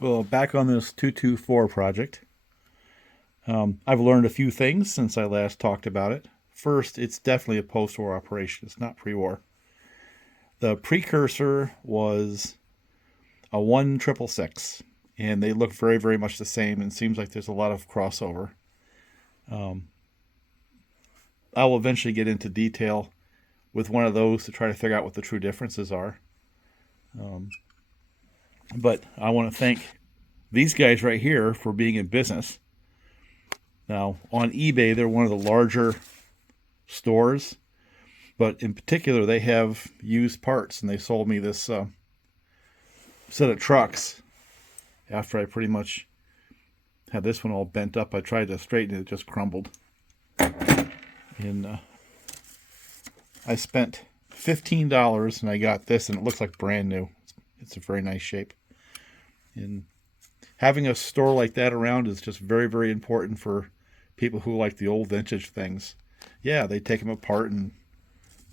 Well, back on this 224 project, I've learned a few things since I last talked about it. First, it's definitely a post-war operation. It's not pre-war. The precursor was a 1666, and they look very, very much the same, and it seems like there's a lot of crossover. Um, I will eventually get into detail with one of those to try to figure out what the true differences are. Um, but I want to thank these guys right here for being in business. Now, on eBay, they're one of the larger stores, but in particular, they have used parts, and they sold me this set of trucks after I pretty much had this one all bent up. I tried to straighten it, it just crumbled. And I spent $15 and I got this, and it looks like brand new. It's a very nice shape. And having a store like that around is just very, very important for people who like the old vintage things. Yeah, they take them apart and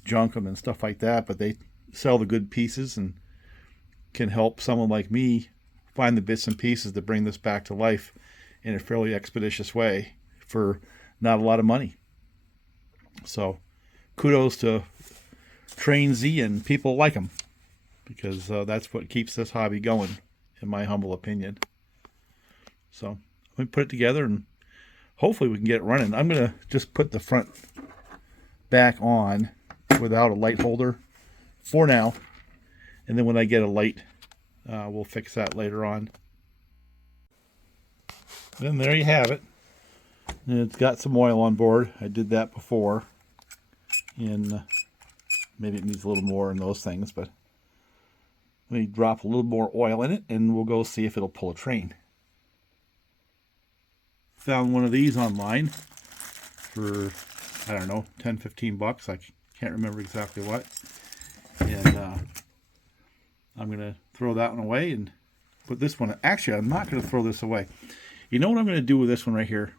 junk them and stuff like that, but they sell the good pieces and can help someone like me find the bits and pieces to bring this back to life in a fairly expeditious way for not a lot of money. So kudos to Train Z and people like them, because that's what keeps this hobby going, in my humble opinion. So let me put it together and hopefully we can get it running. I'm going to just put the front back on without a light holder for now, and then when I get a light, we'll fix that later on. Then there you have it. And it's got some oil on board. I did that before, and maybe it needs a little more in those things, but let me drop a little more oil in it and we'll go see if it'll pull a train. Found one of these online for, I don't know, 10-15 bucks. I can't remember exactly what. And I'm going to throw that one away and put this one. Actually, I'm not going to throw this away. You know what I'm going to do with this one right here?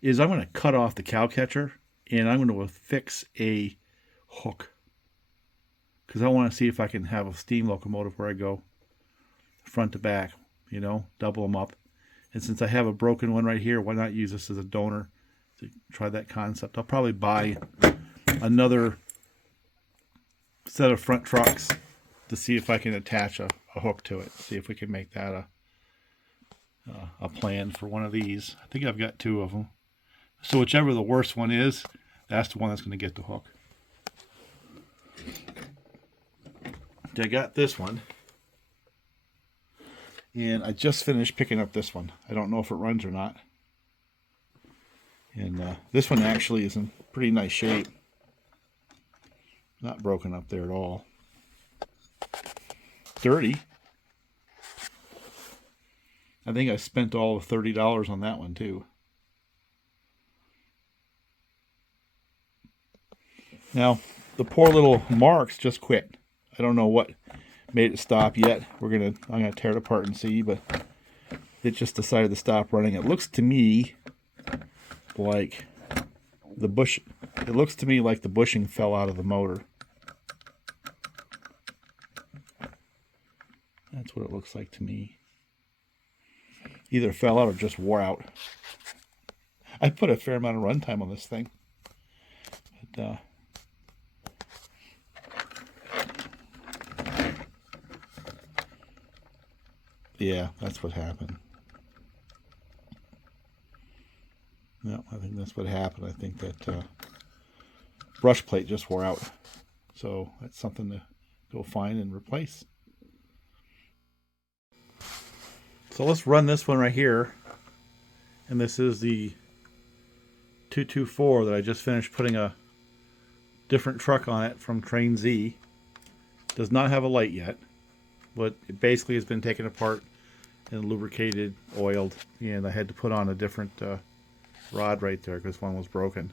Is I'm going to cut off the cow catcher and I'm going to fix a hook, because I want to see if I can have a steam locomotive where I go front to back, double them up. And since I have a broken one right here, why not use this as a donor to try that concept? I'll probably buy another set of front trucks to see if I can attach a hook to it, see if we can make that a plan for one of these. I think I've got two of them. So whichever the worst one is, that's the one that's going to get the hook. I got this one, and I just finished picking up this one. I don't know if it runs or not. And this one actually is in pretty nice shape. Not broken up there at all. Dirty. I think I spent all of $30 on that one too. Now, the poor little marks just quit. I don't know what made it stop yet. I'm gonna tear it apart and see, but it just decided to stop running. It looks to me like the bushing fell out of the motor. That's what it looks like to me. Either fell out or just wore out. I put a fair amount of runtime on this thing. But yeah, that's what happened. No, I think that's what happened. I think that brush plate just wore out. So that's something to go find and replace. So let's run this one right here. And this is the 224 that I just finished putting a different truck on it from Train Z. Does not have a light yet, but it basically has been taken apart and lubricated, oiled, and I had to put on a different rod right there because one was broken.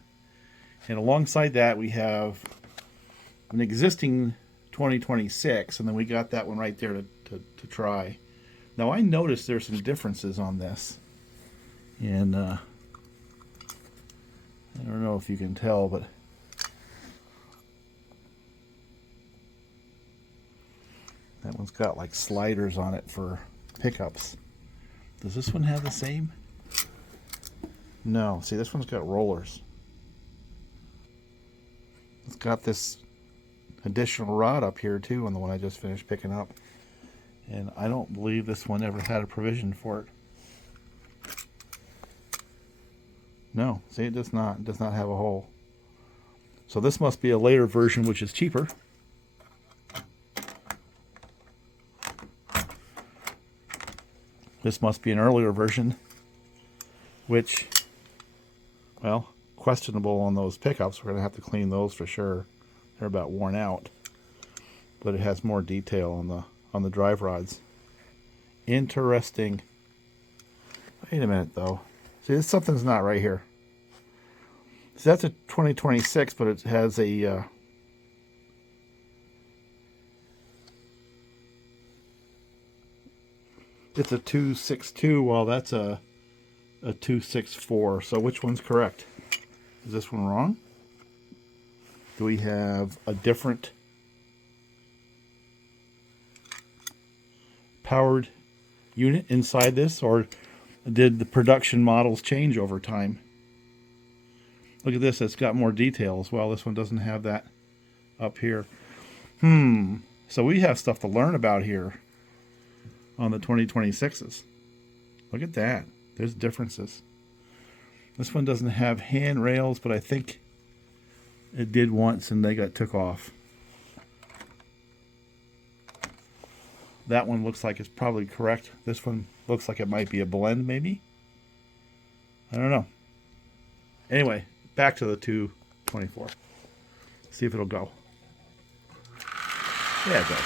And alongside that we have an existing 2026, and then we got that one right there to try. Now I noticed there's some differences on this, and I don't know if you can tell, but that one's got like sliders on it for pickups. Does this one have the same? No. See, this one's got rollers. It's got this additional rod up here too on the one I just finished picking up. And I don't believe this one ever had a provision for it. No, see, it does not. It does not have a hole. So this must be a later version, which is cheaper. This must be an earlier version, which, well, questionable on those pickups. We're going to have to clean those for sure. They're about worn out. But it has more detail on the drive rods. Interesting. Wait a minute, though. See, something's not right here. So that's a 2026, but it has a it's a 262, while that's a 264. So which one's correct? Is this one wrong? Do we have a different powered unit inside this, or did the production models change over time? Look at this, it's got more detail as well. This one doesn't have that up here. So we have stuff to learn about here on the 2026s. Look at that. There's differences. This one doesn't have handrails, but I think it did once and they got took off. That one looks like it's probably correct. This one looks like it might be a blend, maybe. I don't know. Anyway, back to the 224. See if it'll go. Yeah, it does.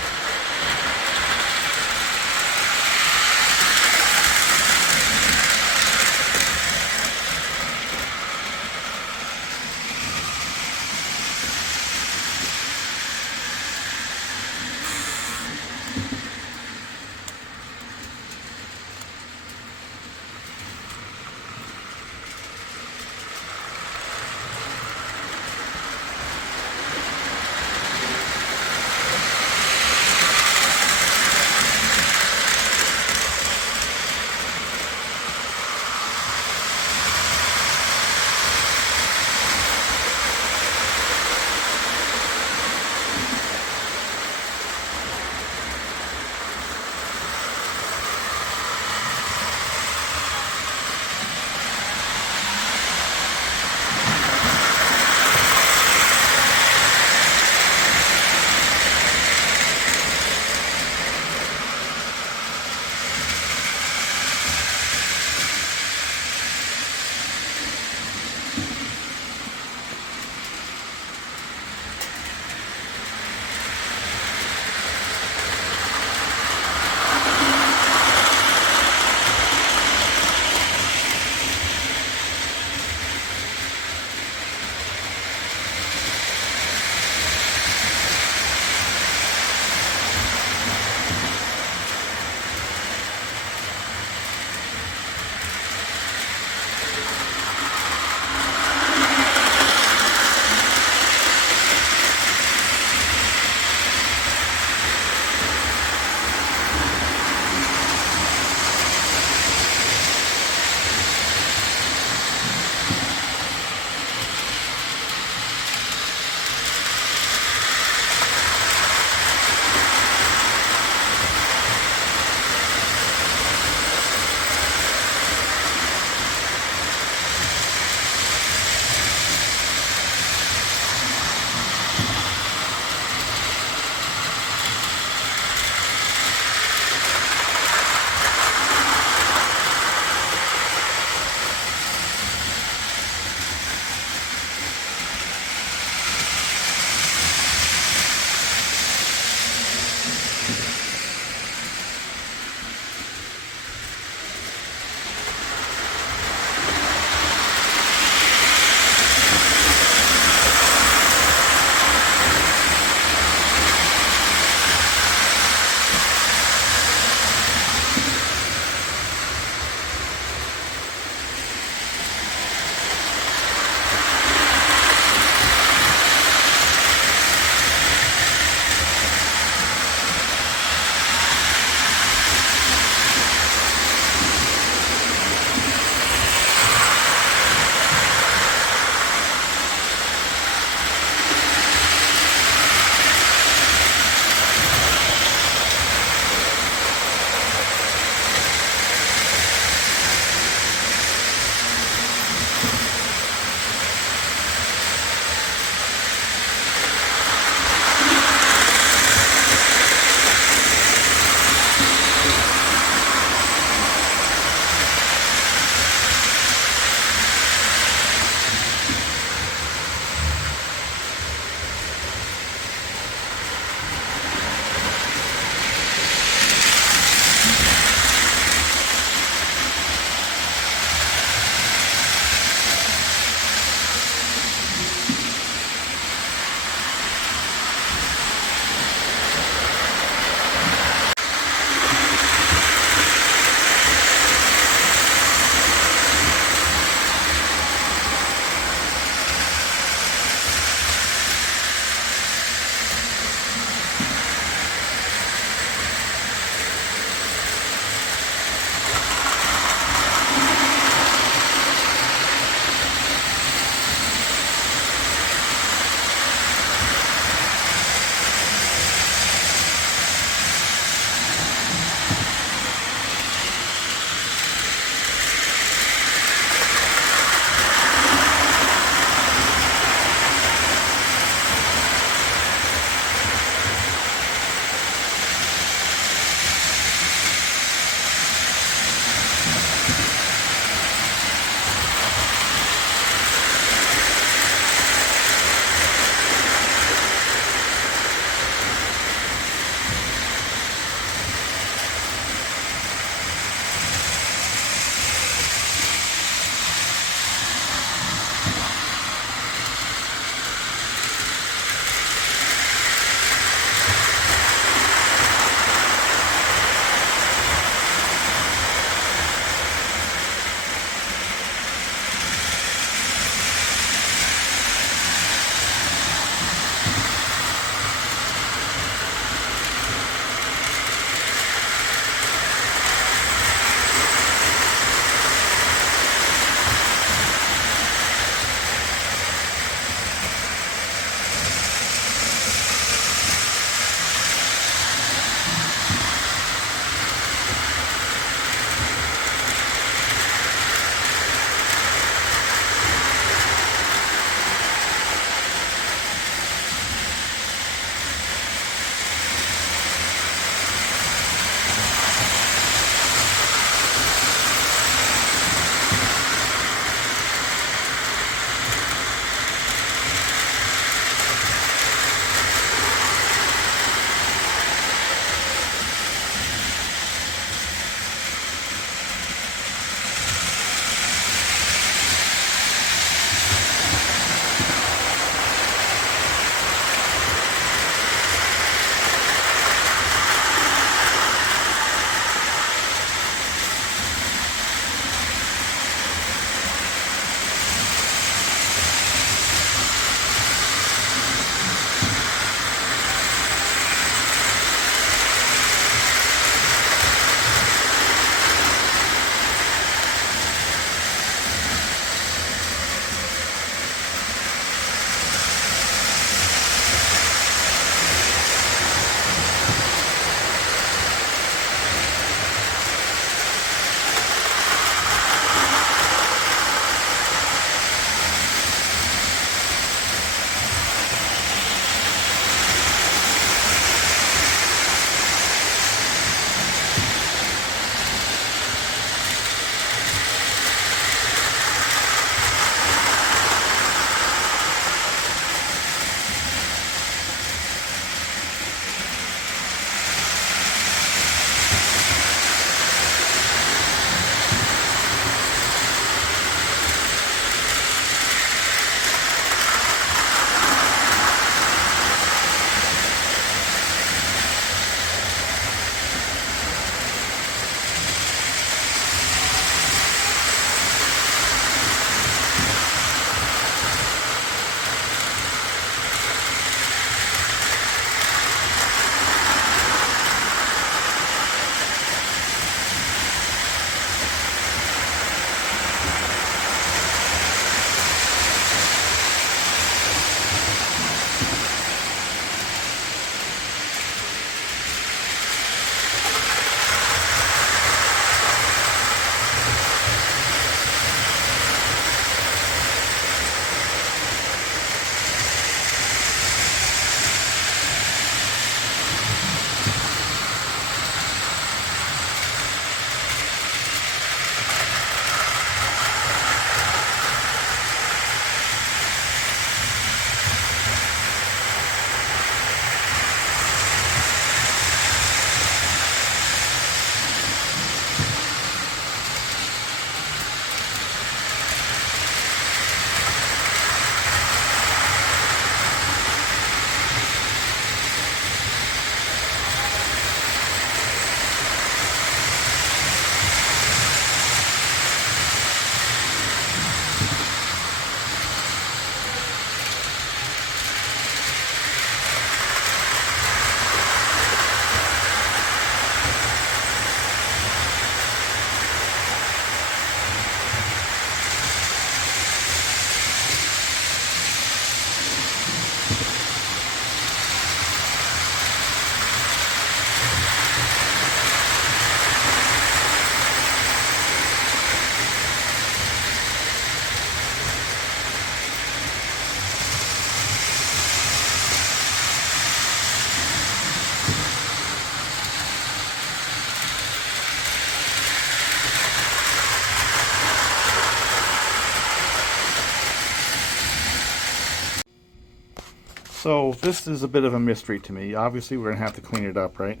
So this is a bit of a mystery to me. Obviously, we're going to have to clean it up, right?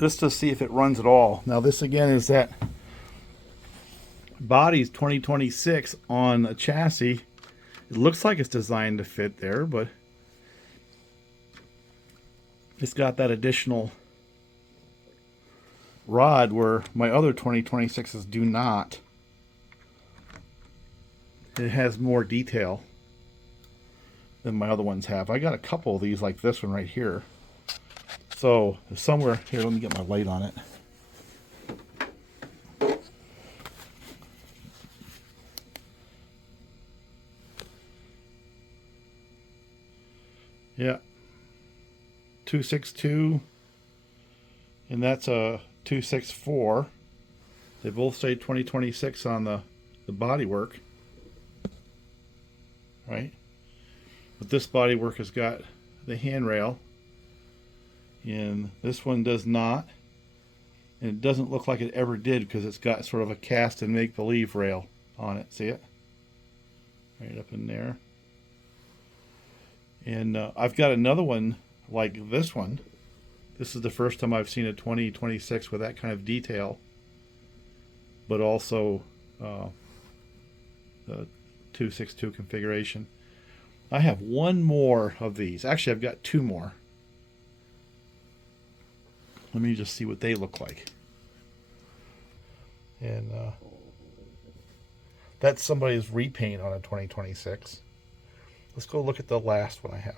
Just to see if it runs at all. Now, this again is that body's 2026 on a chassis. It looks like it's designed to fit there, but it's got that additional rod where my other 2026s do not. It has more detail than my other ones have. I got a couple of these like this one right here. So somewhere here, let me get my light on it. Yeah, 262, and that's a 264. They both say 2026 on the body work, right? But this body work has got the handrail, and this one does not, and it doesn't look like it ever did because it's got sort of a cast and make-believe rail on it. See it? Right up in there. And I've got another one like this one. This is the first time I've seen a 2026 with that kind of detail, but also the 262 configuration. I have one more of these. Actually, I've got two more. Let me just see what they look like. And that's somebody's repaint on a 2026. Let's go look at the last one I have.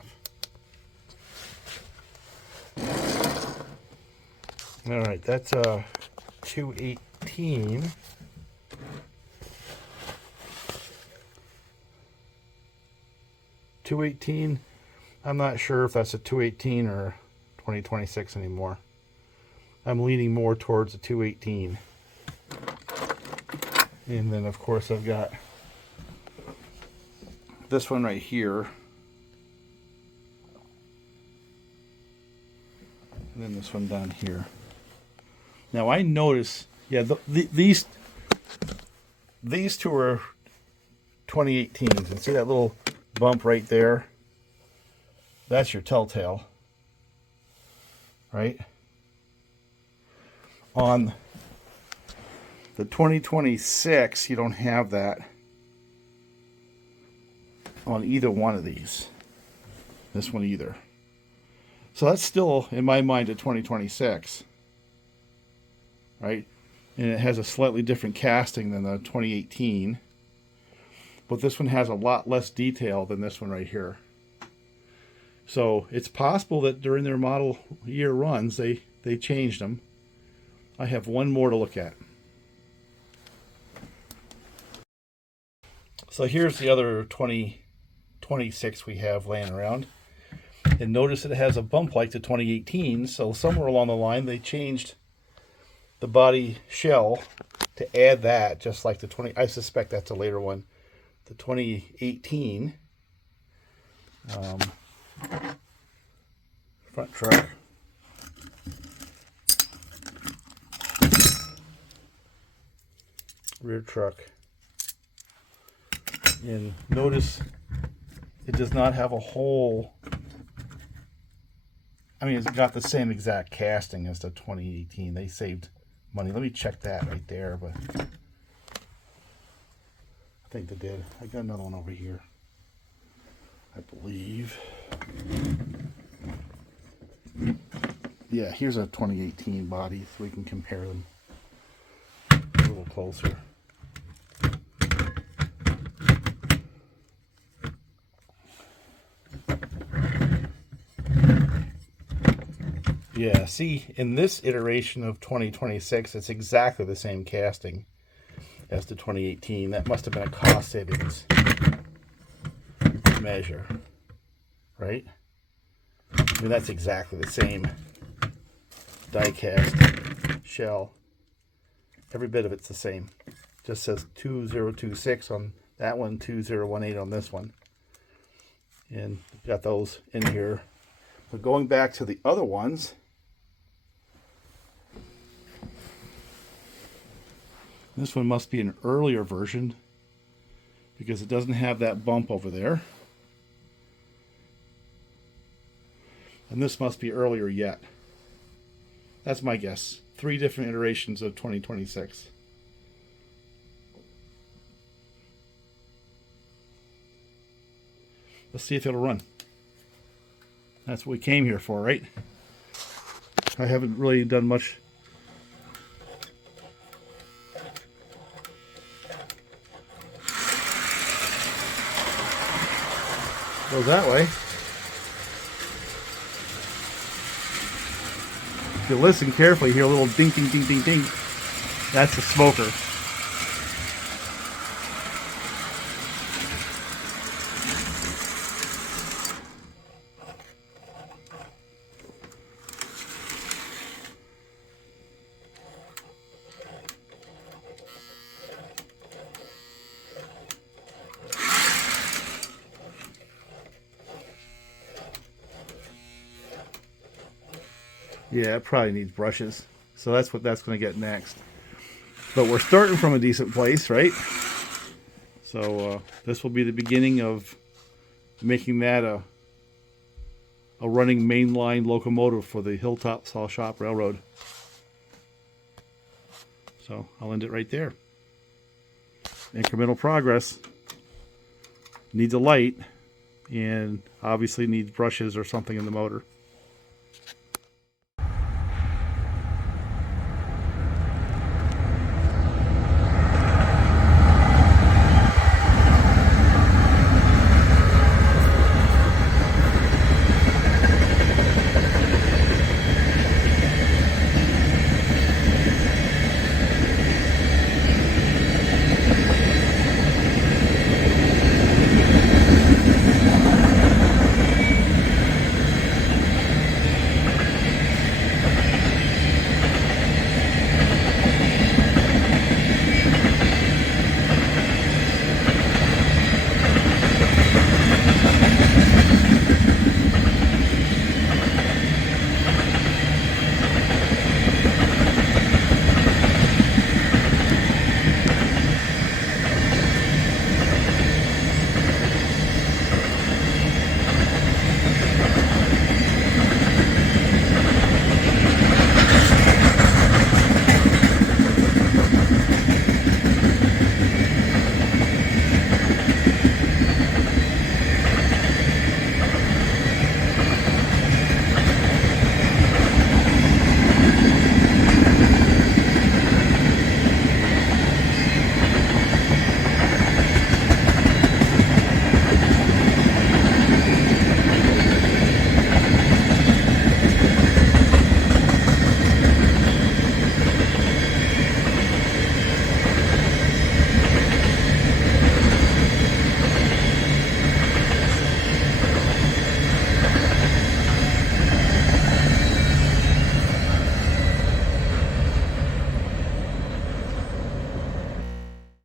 All right, that's a 218. I'm not sure if that's a 218 or 2026 anymore. I'm leaning more towards a 218. And then, of course, I've got this one right here. And then this one down here. Now, I notice, yeah, these two are 2018s. And see that little bump right there? That's your telltale, right? On the 2026, you don't have that on either one of these. This one either. So that's still, in my mind, a 2026, right? And it has a slightly different casting than the 2018. But this one has a lot less detail than this one right here. So it's possible that during their model year runs, they changed them. I have one more to look at. So here's the other 2026 we have laying around. And notice it has a bump like the 2018. So somewhere along the line, they changed the body shell to add that, just like the 20. I suspect that's a later one. The 2018 front truck. Rear truck. And notice it does not have a hole. I mean, it's got the same exact casting as the 2018. They saved money. Let me check that right there, but I think they did. I got another one over here, I believe. Yeah, here's a 2018 body, so we can compare them a little closer. Yeah, see, in this iteration of 2026, it's exactly the same casting as the 2018. That must have been a cost savings measure, right? I mean, that's exactly the same die cast shell. Every bit of it's the same. Just says 2026 on that one, 2018 on this one. And got those in here. But going back to the other ones, this one must be an earlier version because it doesn't have that bump over there. And this must be earlier yet. That's my guess. 3 different iterations of 2026. Let's see if it'll run. That's what we came here for, right? I haven't really done much. Goes that way. If you listen carefully, you hear a little ding, ding, ding, ding, ding. That's a smoker. Yeah, it probably needs brushes. So that's what that's going to get next. But we're starting from a decent place, right? So this will be the beginning of making that a running mainline locomotive for the Hilltop Saw Shop Railroad. So I'll end it right there. Incremental progress. Needs a light, and obviously needs brushes or something in the motor.